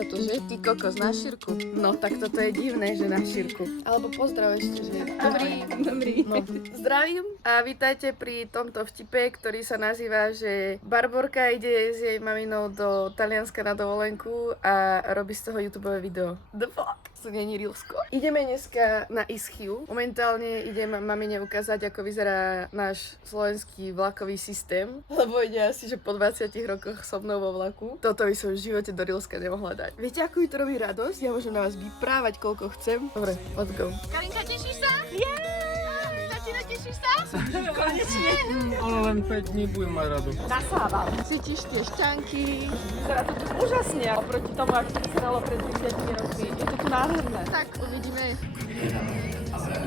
sa to, že? Ty kokos, na šírku. No, tak toto je divné, že na šírku. Alebo pozdrav ešte, že? Dobrý. No. Zdravím a vítajte pri tomto vtipe, ktorý sa nazýva, že Barborka ide s jej maminou do Talianska na dovolenku a robí z toho YouTubeové video. The fuck? To není Rilsko. Ideme dneska na Ischiu. Momentálne idem mamine ukázať, ako vyzerá náš slovenský vlakový systém, lebo ide asi, že po 20 rokoch so mnou vo vlaku. Toto by som v živote do Rilska nemohla dať. Viete, ako mi to robí radosť? Ja môžem na vás vyprávať, koľko chcem. Dobre, let's go. Karinka, tešíš sa? Tatina, tešíš sa? Konečne. Ale len 5 dní budem mať radosť. Nasával. Cítiš tie šťanky. Vyzerá to tu úžasne oproti tomu, ako to vyzeralo pred 30 rokmi. Je to tu nádherné. Tak, uvidíme.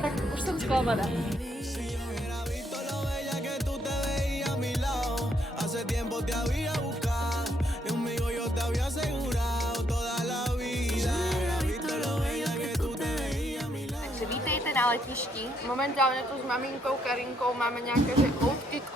Tak už som sklamaná. Na letišti. Momentálne tu s maminkou Karinkou máme nejaké že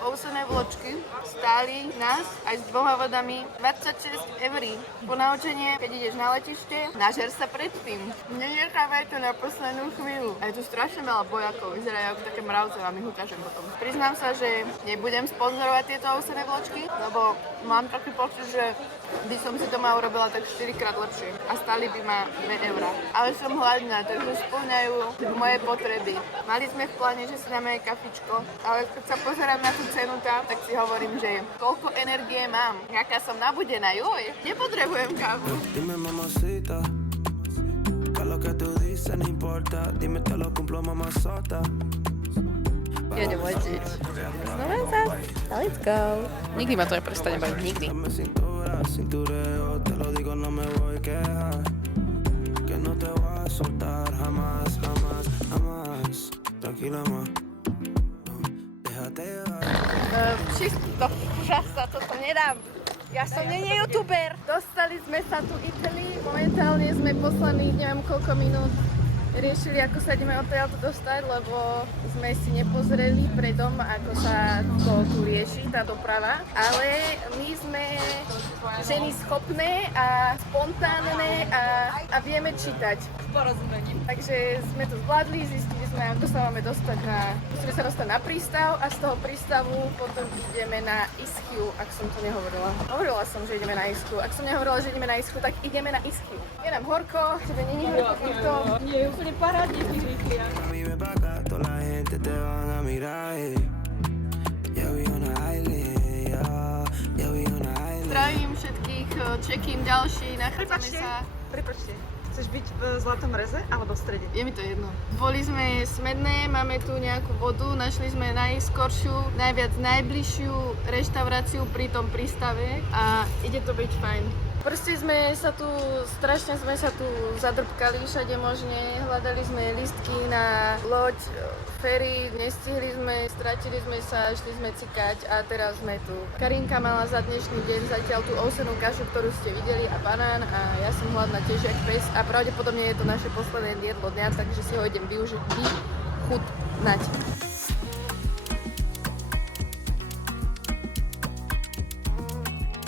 ousené vločky. Stáli nás aj s 2 vodami 26 eur. Po naučenie, keď ideš na letište, nažer sa predtým. Nenechávaj to na poslednú chvíľu. A je tu strašne veľa bojakov, vyzerajú ako také mravce, vám ich ukážem potom. Priznám sa, že nebudem sponzorovať tieto ousené vločky, lebo mám taký pocit, že by som si doma urobila tak 4-krát lepšie a stáli by ma 2 eurá. Ale som hladná, takže spĺňajú moje potreby. Mali sme v pláne, že si dáme kafičko, ale keď sa pozerám na tú cenu tam, tak si hovorím, že koľko energie mám. Jaká som nabudená, joj, nepotrebujem kávu. Dime mamacita, que lo que tú dices no importa, dime te lo cumplo mamazota. Ja idem letieť. Znova sa. Let's go. Nikdy ma to neprestane baviť, nikdy. Dame cintura, cintureo, te lo digo, no me voy a quejar. Que no te voy a soltar jamás, jamás, jamás. Tranquila, ma. Déjate llevar. Čisto sa toto nedám. Ja som nie youtuber. Dostali sme sa tu Italy. Momentálne sme posledných neviem koľko minút riešili, ako sa ideme odtiaľto dostať, lebo sme si nepozreli predom, ako sa to tu rieši, tá doprava. Ale my sme ženy schopné a spontánne a vieme čítať. Porozumením. Takže sme to zvládli, zistili sme, ako sa máme dostať musíme sa dostať na prístav a z toho prístavu potom ideme na Ischiu, ak som to nehovorila. Hovorila som, že ideme na Ischiu. Ak som nehovorila, že ideme na Ischiu, tak ideme na Ischiu. Je nám horko, tebe není horko, nikto. Nie, je úplne parádne vyzvykli. Mami, ven pa' acá, toda la gente te van a mirar. Ya vi una island, ya vi una island. Zdravím všetkých, check-in ďalší, nachádzame sa. Prepačte. Chceš byť v Zlatom reze alebo v strede? Je mi to jedno. Boli sme smedné, máme tu nejakú vodu, našli sme najskoršiu, najbližšiu reštauráciu pri tom prístave a ide to byť fajn. Proste strašne sme sa tu zadrbkali všade možne, hľadali sme lístky na loď, ferry, nestihli sme, stratili sme sa, šli sme cikať a teraz sme tu. Karinka mala za dnešný deň zatiaľ tú ovsenú kašu, ktorú ste videli a banán a ja som hladná tiež jak pes a pravdepodobne je to naše posledné jedlo dňa, takže si ho idem vychutnať.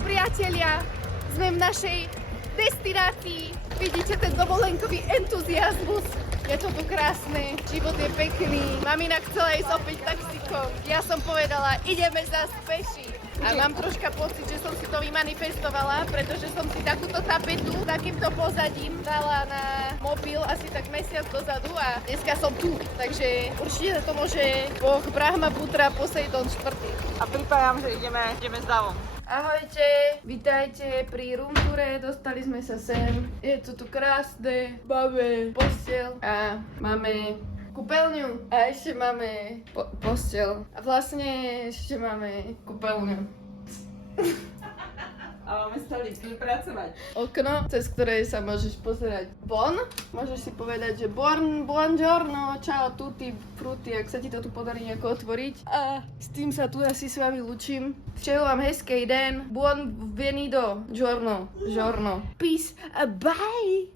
Priatelia, sme v našej destinácii. Vidíte ten dovolenkový entuziasmus. Je to tu krásne, život je pekný. Mamina chcela ísť opäť taxikom. Ja som povedala, ideme zás peši. A mám troška pocit, že som si to vymanifestovala, pretože som si takúto tapetu s takýmto pozadím dala na mobil asi tak mesiac dozadu a dneska som tu. Takže určite to môže Boh Brahma Putra Poseidon 4. A pripájam, že ideme s Davom. Ahojte, vítajte pri room toure, dostali sme sa sem. Je to tu krásne, máme posteľ a máme kúpeľňu a ešte máme posteľ a vlastne ešte máme kúpeľňu. A máme stolík, ideme pracovať. Okno, cez ktoré sa môžeš pozerať von. Môžeš si povedať, že buongiorno, ciao tutti frutti, ak sa ti to tu podarí nejako otvoriť. A s tým sa tu asi s vami lučím. Přeju vám hezký den. Buon venido, giorno. Peace, bye.